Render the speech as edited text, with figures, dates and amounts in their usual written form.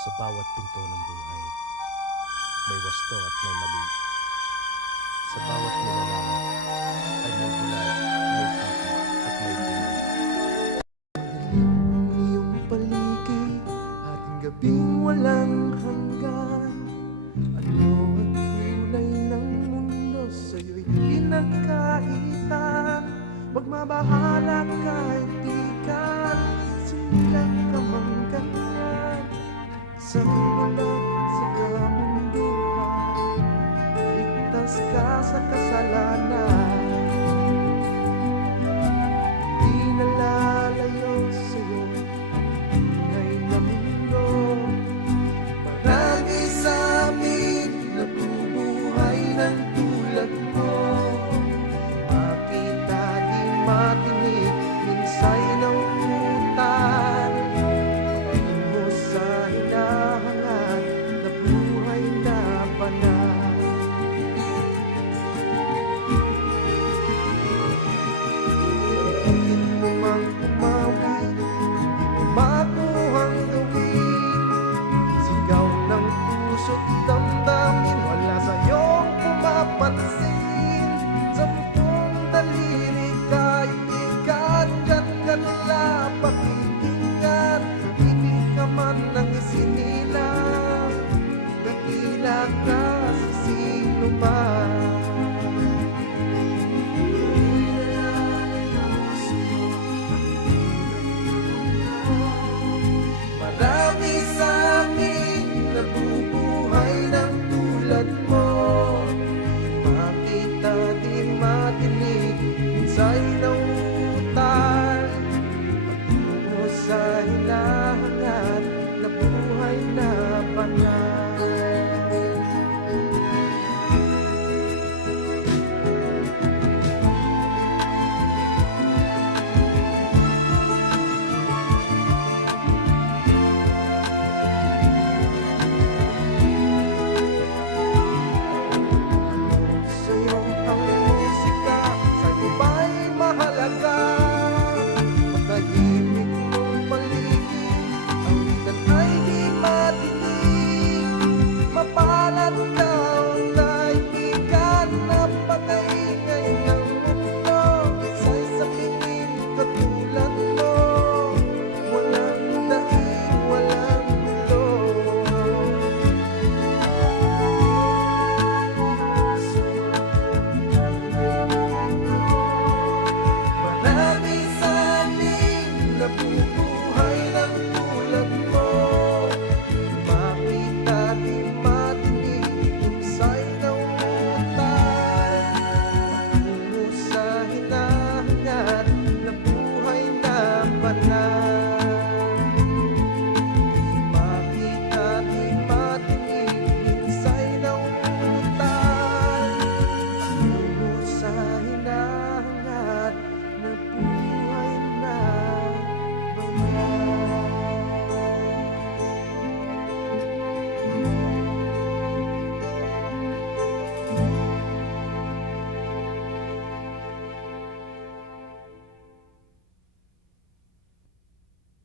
Sa bawat pinto ng buhay, may wasto at may mali. Sa bawat nilalang ay may bulag, may pipi at may tingin. Madilim iyong paligid, ating gabing walang hanggan. Ano at kulay ng mundo sa'yo'y pinagkaitan. Magmabahala kahit di ka silang ka mang ganyan. Sa aking walang